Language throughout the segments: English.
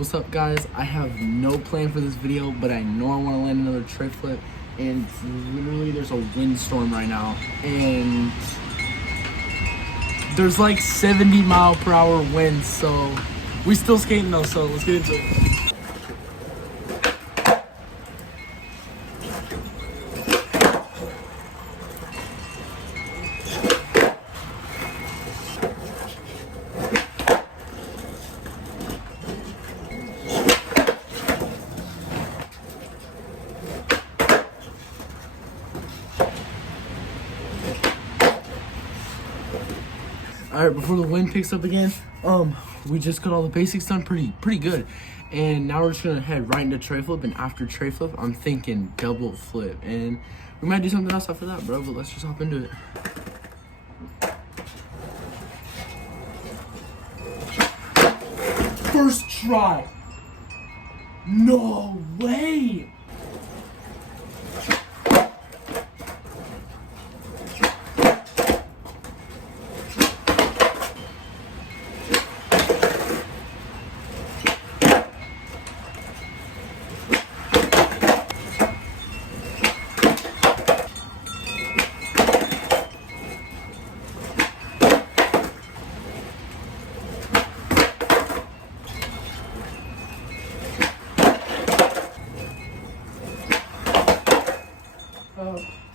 What's up, guys? I have no plan for this video, but I know I want to land another tray flip, and literally there's a windstorm right now, and there's like 70-mile-per-hour winds, so we still skating though, so let's get into it. All right, before the wind picks up again, we just got all the basics done pretty good, and now we're just gonna head right into tray flip. And after tray flip, I'm thinking double flip, and we might do something else after that, bro. But let's just hop into it. First try. No way.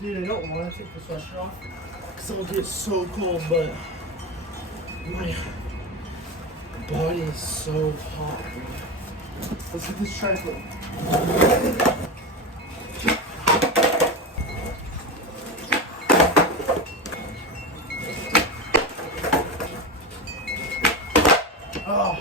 Dude, I don't want to take the sweatshirt off because it'll get so cold, but my body is so hot, bro. Let's get this tray flip. Oh.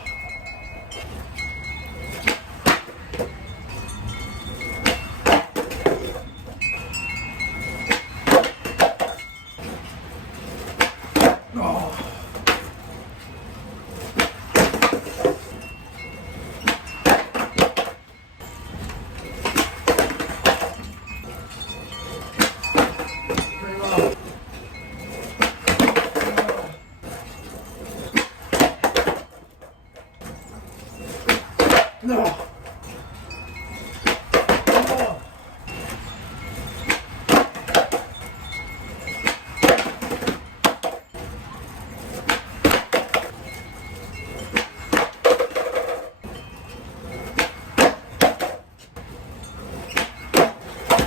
No.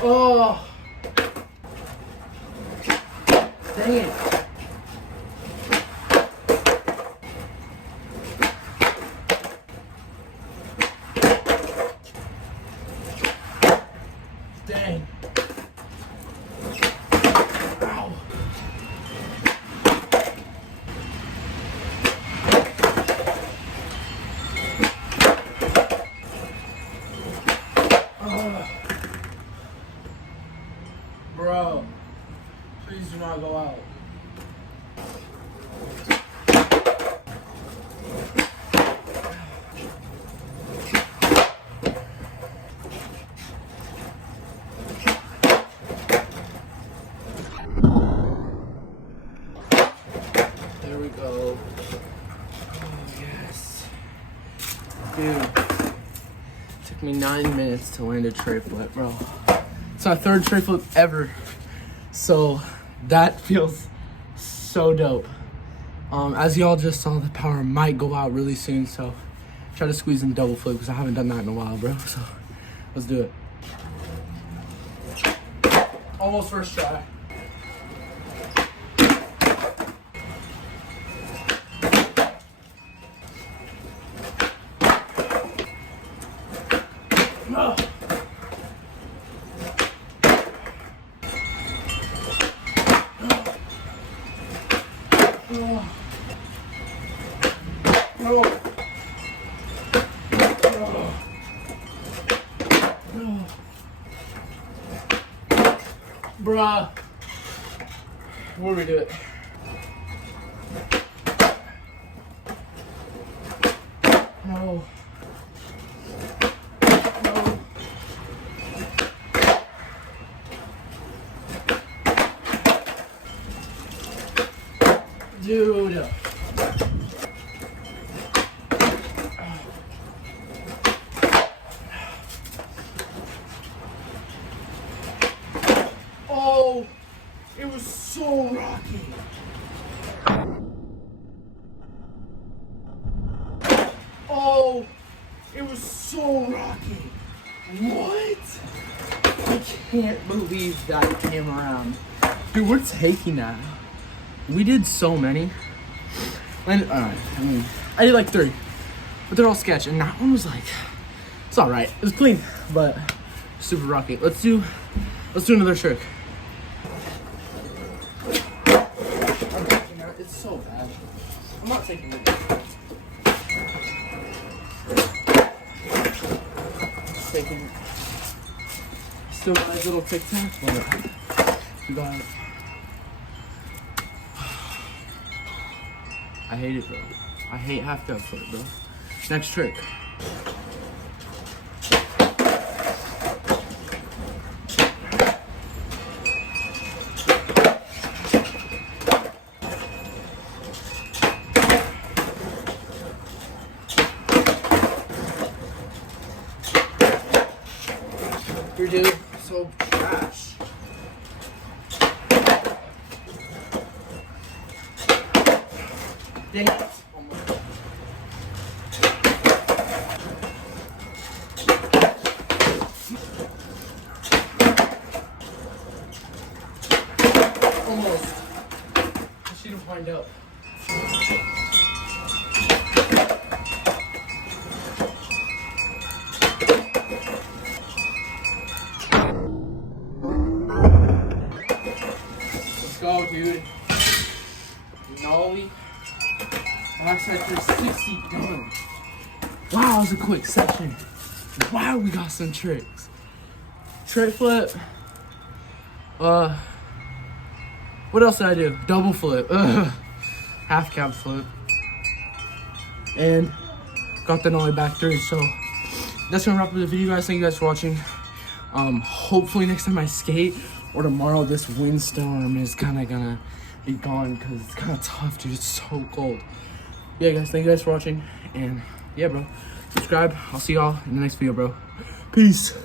Oh. Dang it. Dang. Ow. Bro, please do not go out. There we go. Oh, yes. Dude, took me 9 minutes to land a tray flip, bro. It's my third tray flip ever, so that feels so dope. As y'all just saw, the power might go out really soon, so try to squeeze in double flip because I haven't done that in a while, bro. So let's do it. Almost first try. Oh. Oh. No. No. Bruh. What do we do it? No. No. Dude. rocket. What? I can't believe that came around. Dude, we're taking that. We did so many. And alright, I mean, I did like 3. But they're all sketch, and that one was like, it's alright. It was clean, but super rocky. Let's do another trick. I'm taking out, it's so bad. I'm not taking it. Taking still nice little tic tac, but we got it. I hate it, bro. I hate half cab flip, bro. Next trick. You're doing so trash. Dang it. Almost. I should have lined up. Let's go, dude. Nollie. Backside 360 done. Wow, that was a quick section. Wow, we got some tricks. Tray flip. What else did I do? Double flip. Half cab flip. And got the nollie back 3. So that's gonna wrap up the video, guys. Thank you guys for watching. Hopefully next time I skate or tomorrow, this windstorm is kind of gonna be gone because it's kind of tough, dude. It's so cold. Yeah, guys, thank you guys for watching, and yeah, bro, subscribe. I'll see y'all in the next video, bro. Peace.